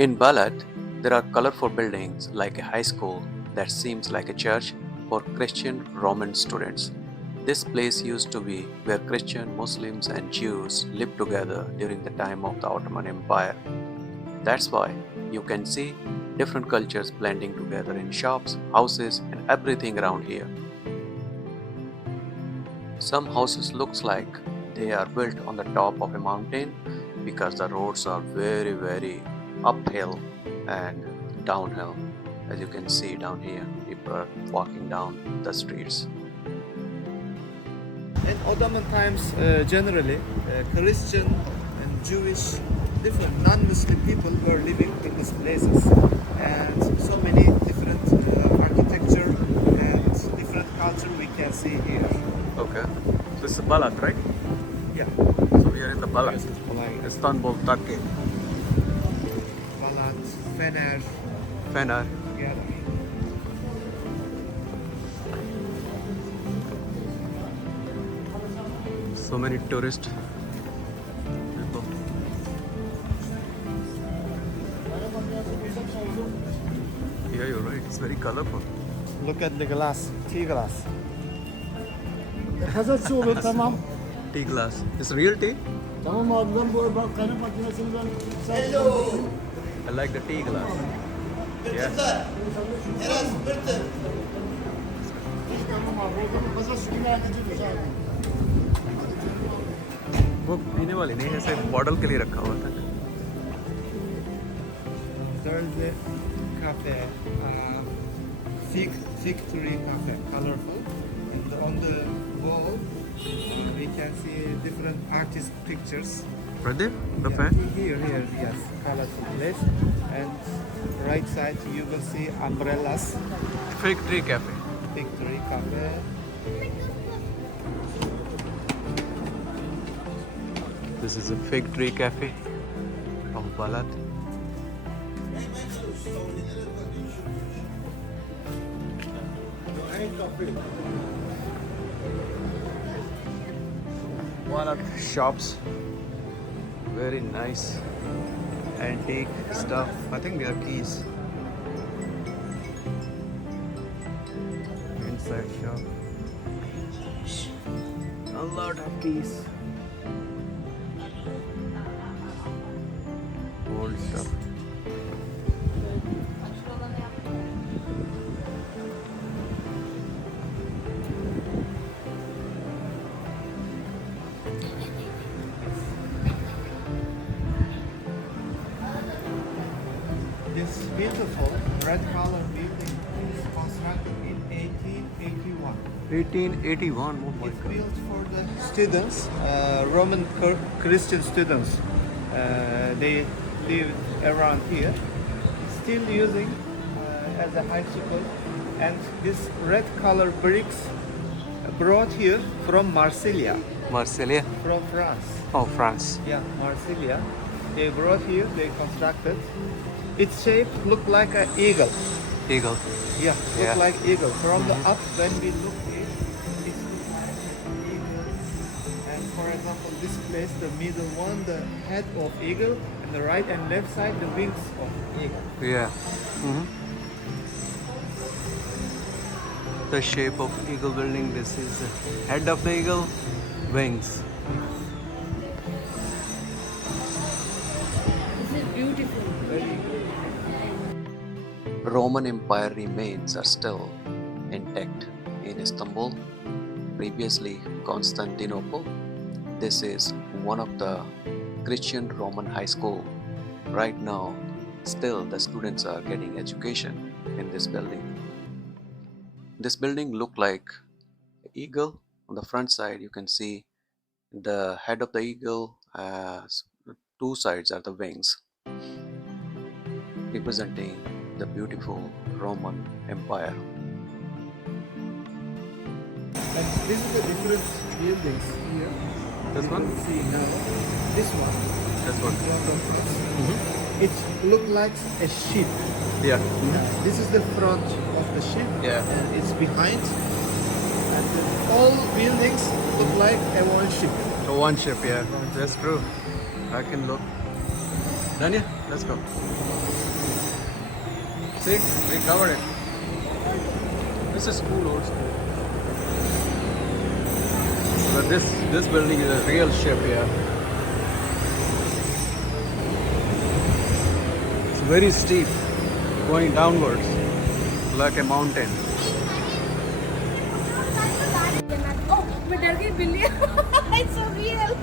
In Balat, there are colorful buildings like a high school that seems like a church for Christian Roman students. This place used to be where Christian, Muslims, and Jews lived together during the time of the Ottoman Empire. That's why you can see different cultures blending together in shops, houses, and everything around here. Some houses looks like they are built on the top of a mountain because the roads are very uphill and downhill. As you can see down here, people are walking down the streets. In Ottoman times, generally, Christian and Jewish, different non-Muslim people were living in these places, and so many different architecture and different culture we can see here. Okay, so this is Balat, right? Yeah, So we are in the Balat, Istanbul, Turkey. Balat, Fener, Fener. together. So many tourists. People. Yeah, you're right. It's very colorful. Look at the glass, tea glass. Hazırsı olur tamam. Tea glass. It's real tea? Tamam abi ben bu kahve makinesini ben I like the tea glass. Yeah. tamam abi. O zaman hazır suyuna gideceğiz abi. वो पीने वाली नहीं ऐसे bottle के लिए रखा हुआ था. There is a cafe, fig tree cafe, colorful. And on the wall, we can see different artist pictures. Right there? The Yeah, fan? Here, yes, colorful place. And right side, you will see umbrellas, Fig tree cafe. fig tree cafe. This is a fig tree cafe of Balat. Balat shops. Very nice antique stuff. I think they are keys. Inside shop. A lot of keys. Old stuff. This beautiful red color building is constructed in 1881. 1881. Oh my It's god. built for the students, Roman Christian students. They live around here, still using as a high school. And this red color bricks brought here from Marsilia, Marseille. from France. Oh, France. Yeah, Marsilia. They brought here, they constructed. Its shape looked like an eagle. Eagle. Yeah, look Yeah. like eagle. From the up, when we look here, it looks like an eagle. And for example, this place, the middle one, the head of eagle, and the right and left side, the wings of eagle. Yeah. The shape of eagle building. This is the head of the eagle, wings. This is beautiful. Roman Empire remains are still intact in Istanbul, previously Constantinople. This is one of the Christian Roman high school. Right now, still the students are getting education in this building. This building look like an eagle. On the front side, you can see the head of the eagle. Two sides are the wings, representing the beautiful Roman Empire. And this is the different buildings here. This You one? can see now. This one. This one. In front of us. It look like a ship. Yeah. This is the front of the ship. Yeah. And it's behind. And all buildings look like a one ship. So one ship, yeah. That's true. I can look. Daniel, let's go. See, we covered it. This is school, old school. So this building is a real ship here. It's very steep, going downwards like a mountain. Oh, मैं डर गई बिल्ली It's so real.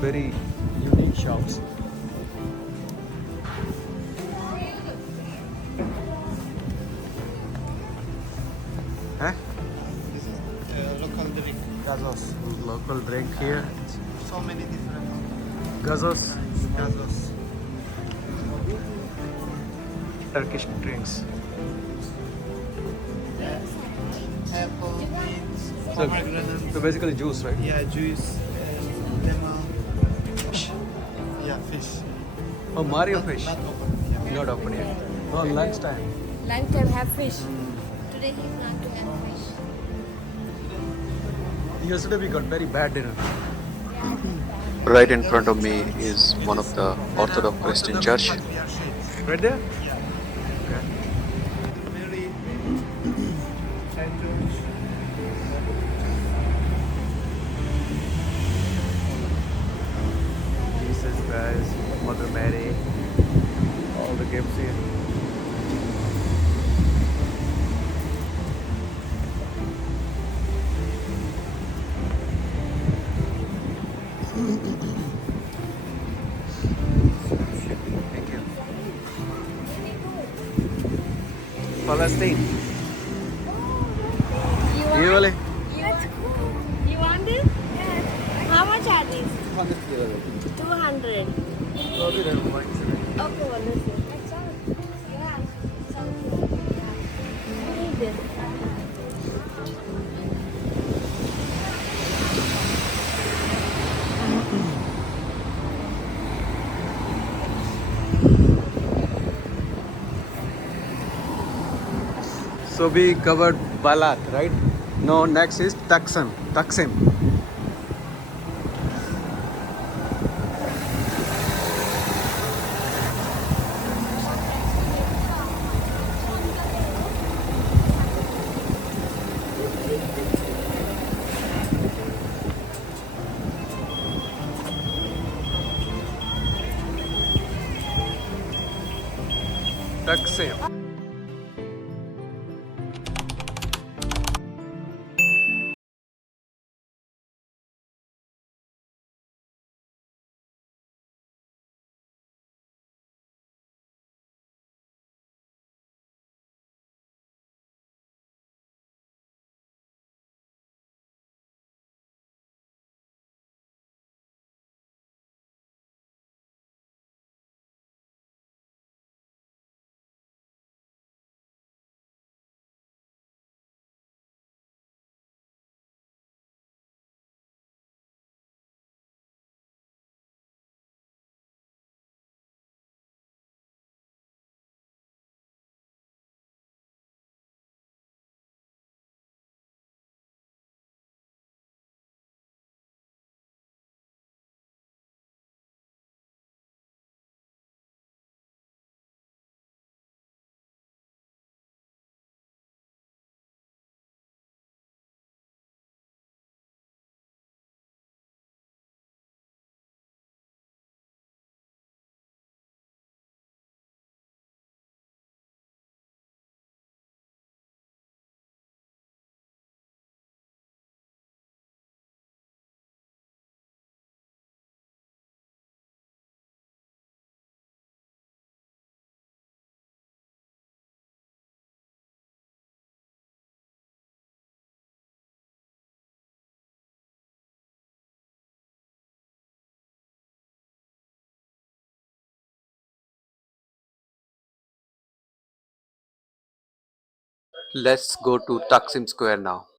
Very unique shops. Huh? This is local drink, gazoz. Local drink here. So many different Gazos, gazoz. Turkish drinks. Apple, beans, So, pomegranate. so basically juice, right? Yeah, juice, lemon. Yeah, fish. Oh, Mario Not- fish. Not open. Yeah. Not open yet. Oh, lunchtime. Lunchtime have fish. Today he's not to have fish. Yesterday we got very bad dinner. Right in front of me is one of the Orthodox Christian church. Right there? Yeah. Mary and George. Jesus Christ, Mother Mary, all the gifts here. Thank you. Palestine. You You want? will? You want it? Yes. How much are these? 200. Okay, well, listen. Yeah. I need this. So we covered Balat, right? No, next is Taksim. Taksim. Taksim. Let's go to Taksim Square now.